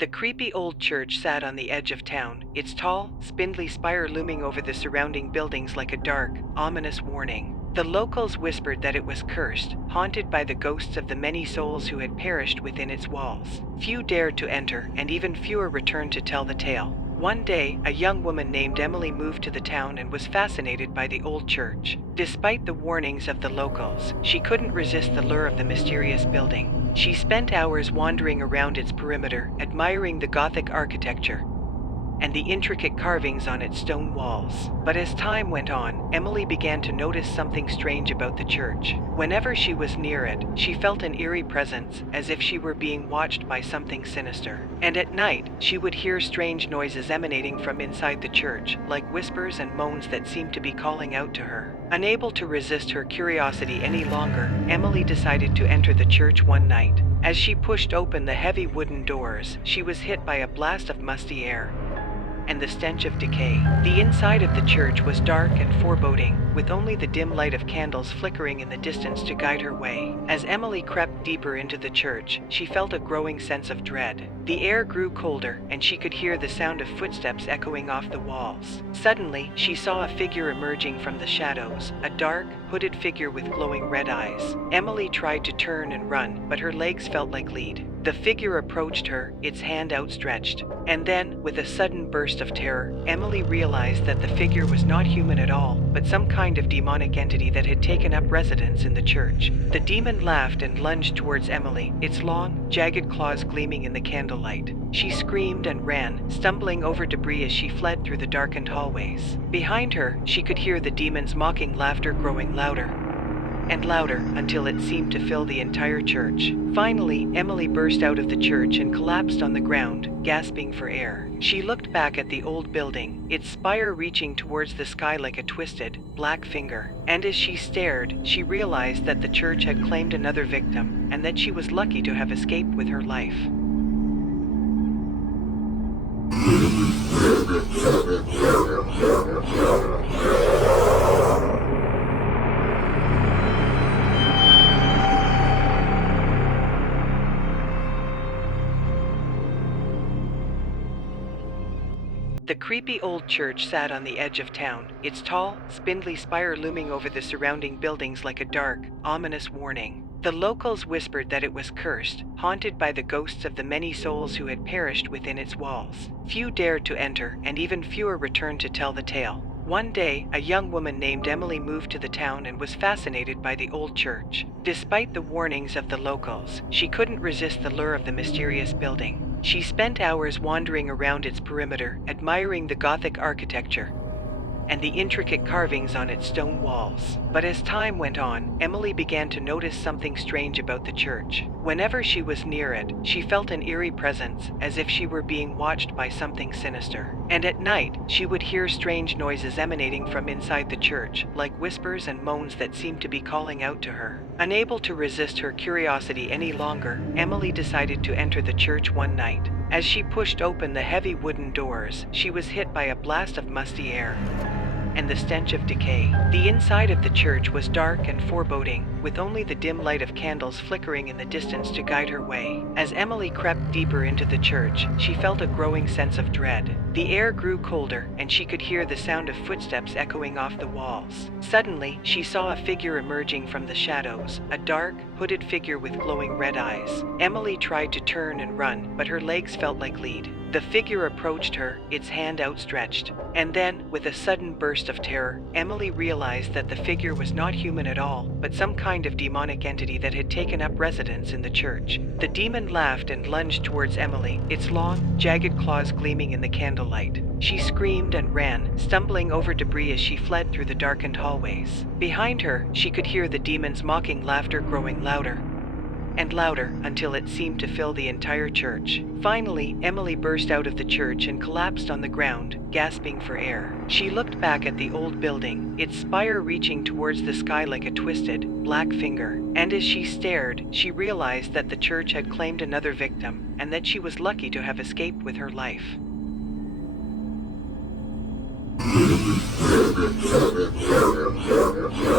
The creepy old church sat on the edge of town, its tall, spindly spire looming over the surrounding buildings like a dark, ominous warning. The locals whispered that it was cursed, haunted by the ghosts of the many souls who had perished within its walls. Few dared to enter, and even fewer returned to tell the tale. One day, a young woman named Emily moved to the town and was fascinated by the old church. Despite the warnings of the locals, she couldn't resist the lure of the mysterious building. She spent hours wandering around its perimeter, admiring the Gothic architecture and the intricate carvings on its stone walls. But as time went on, Emily began to notice something strange about the church. Whenever she was near it, she felt an eerie presence, as if she were being watched by something sinister. And at night, she would hear strange noises emanating from inside the church, like whispers and moans that seemed to be calling out to her. Unable to resist her curiosity any longer, Emily decided to enter the church one night. As she pushed open the heavy wooden doors, she was hit by a blast of musty air and the stench of decay. The inside of the church was dark and foreboding, with only the dim light of candles flickering in the distance to guide her way. As Emily crept deeper into the church, she felt a growing sense of dread. The air grew colder, and she could hear the sound of footsteps echoing off the walls. Suddenly, she saw a figure emerging from the shadows, a dark, hooded figure with glowing red eyes. Emily tried to turn and run, but her legs felt like lead. The figure approached her, its hand outstretched. And then, with a sudden burst of terror, Emily realized that the figure was not human at all, but some kind of demonic entity that had taken up residence in the church. The demon laughed and lunged towards Emily, its long, jagged claws gleaming in the candlelight. She screamed and ran, stumbling over debris as she fled through the darkened hallways. Behind her, she could hear the demon's mocking laughter growing louder and louder until it seemed to fill the entire church. Finally, Emily burst out of the church and collapsed on the ground, gasping for air. She looked back at the old building, its spire reaching towards the sky like a twisted, black finger. And as she stared, she realized that the church had claimed another victim, and that she was lucky to have escaped with her life. The creepy old church sat on the edge of town, its tall, spindly spire looming over the surrounding buildings like a dark, ominous warning. The locals whispered that it was cursed, haunted by the ghosts of the many souls who had perished within its walls. Few dared to enter, and even fewer returned to tell the tale. One day, a young woman named Emily moved to the town and was fascinated by the old church. Despite the warnings of the locals, she couldn't resist the lure of the mysterious building. She spent hours wandering around its perimeter, admiring the Gothic architecture and the intricate carvings on its stone walls. But as time went on, Emily began to notice something strange about the church. Whenever she was near it, she felt an eerie presence, as if she were being watched by something sinister. And at night, she would hear strange noises emanating from inside the church, like whispers and moans that seemed to be calling out to her. Unable to resist her curiosity any longer, Emily decided to enter the church one night. As she pushed open the heavy wooden doors, she was hit by a blast of musty air and the stench of decay. The inside of the church was dark and foreboding, with only the dim light of candles flickering in the distance to guide her way. As Emily crept deeper into the church, she felt a growing sense of dread. The air grew colder, and she could hear the sound of footsteps echoing off the walls. Suddenly, she saw a figure emerging from the shadows, a dark, hooded figure with glowing red eyes. Emily tried to turn and run, but her legs felt like lead. The figure approached her, its hand outstretched. And then, with a sudden burst of terror, Emily realized that the figure was not human at all, but some kind of demonic entity that had taken up residence in the church. The demon laughed and lunged towards Emily, its long, jagged claws gleaming in the candlelight. She screamed and ran, stumbling over debris as she fled through the darkened hallways. Behind her, she could hear the demon's mocking laughter growing louder and louder until it seemed to fill the entire church. Finally, Emily burst out of the church and collapsed on the ground, gasping for air. She looked back at the old building, its spire reaching towards the sky like a twisted, black finger. And as she stared, she realized that the church had claimed another victim, and that she was lucky to have escaped with her life.